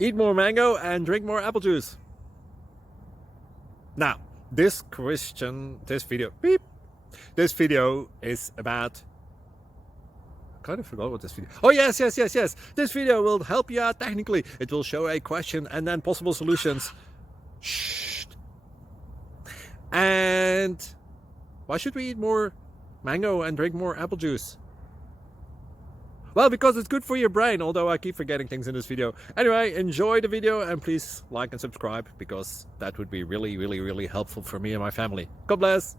Eat more mango and drink more apple juice. Now, this video is about, I kind of forgot what this video. Oh, yes. This video will help you out technically. It will show a question and then possible solutions. Shh. And why should we eat more mango and drink more apple juice? Well, because it's good for your brain, although I keep forgetting things in this video. Anyway, enjoy the video and please like and subscribe, because that would be really helpful for me and my family. God bless.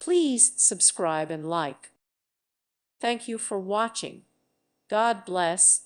Please subscribe and like. Thank you for watching. God bless.